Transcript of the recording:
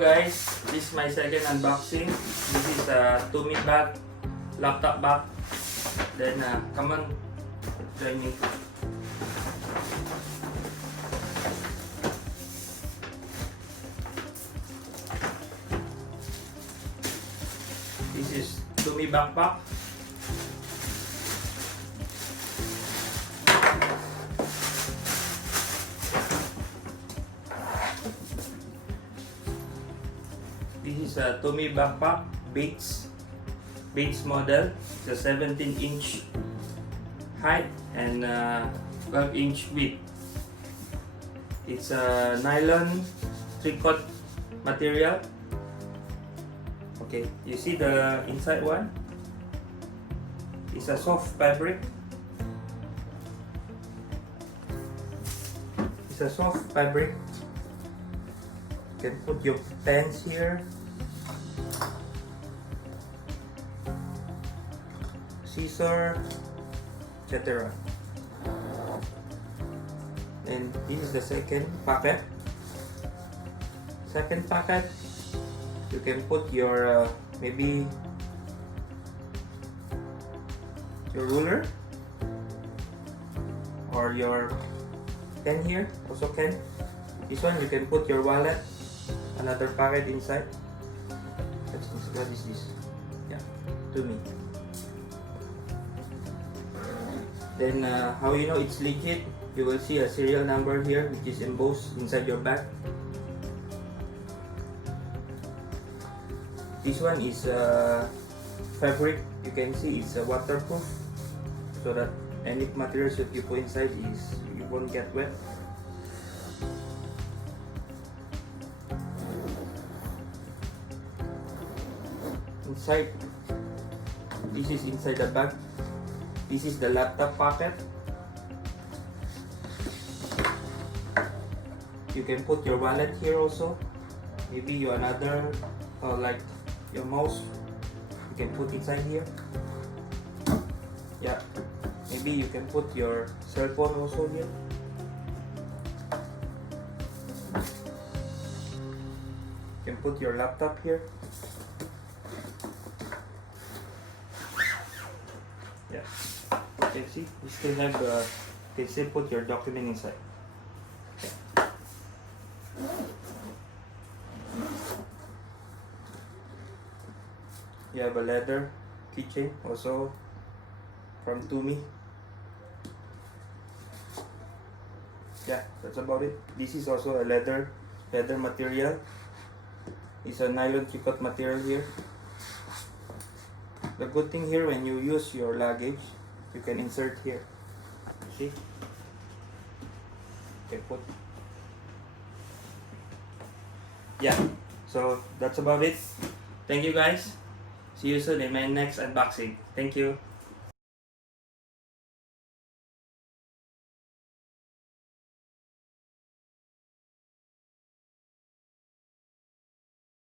Guys, this is my second unboxing. This is a Tumi bag, laptop bag. Then come on, join me. This is Tumi backpack. This is a Tumi backpack, Bates model. It's a 17-inch height and 12-inch width. It's a nylon tricot material. Okay, you see the inside one? It's a soft fabric. It's a soft fabric. You can put your pens here, scissor, etc. And this is the second packet. Second packet, you can put your maybe your ruler or your pen here. Also can. This one you can put your wallet. Another packet inside. What is this? Yeah, Tumi. Then how you know it's legit? You will see a serial number here which is embossed inside your bag. This one is fabric. You can see it's waterproof, so that any materials that you put inside you won't get wet. Inside, this is inside the bag. This is the laptop pocket. You can put your wallet here also. Maybe you another like your mouse. You can put inside here. Yeah. Maybe you can put your cell phone also here. You can put your laptop here. Yeah, you can see you still have you can still put your document inside. You have a leather keychain also from Tumi. Yeah, that's about it. This is also a leather material. It's a nylon tricot material here. The good thing here, when you use your luggage, you can insert here. See? Okay, put. Yeah, so that's about it. Thank you guys. See you soon in my next unboxing. Thank you.